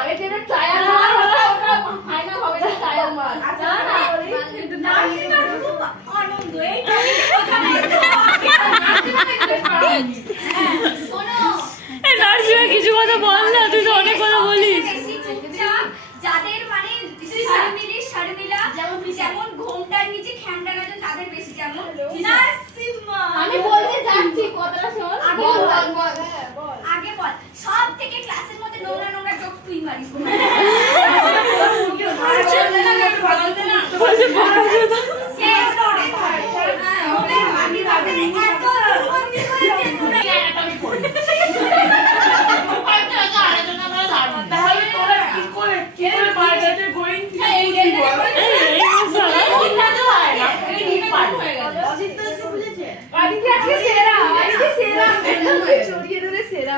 আগে যেটা ট্রায়াল মার ওটা ফাইনাল হবে না ট্রায়াল মার না না কিন্তু নার্সিং আর খুব আনন্দ এই শোনো নার্সিমা কিছু কথা বল না, তুই তো অনেক কথা বলিস। যাদের মানে শর্মিলা যেমন ঘোমটার নিচে খ্যামটা গেছে তাদের বেশি যেমন নার্সিমা আমি বলতে যাচ্ছি কথাটা শোন আগে বল বল। বল বল আগে বল সব থেকে ক্লাসের মধ্যে নোংরা নোংরা জোক তুই মারিস বলছে বকা চোদা। তাহলে তোরা কি করে পারবে গোইং এই সালা। অজিত তো বুঝেছে আদিকে আজকে সেরা আদিকে সেরা চড়িয়ে ধরে সেরা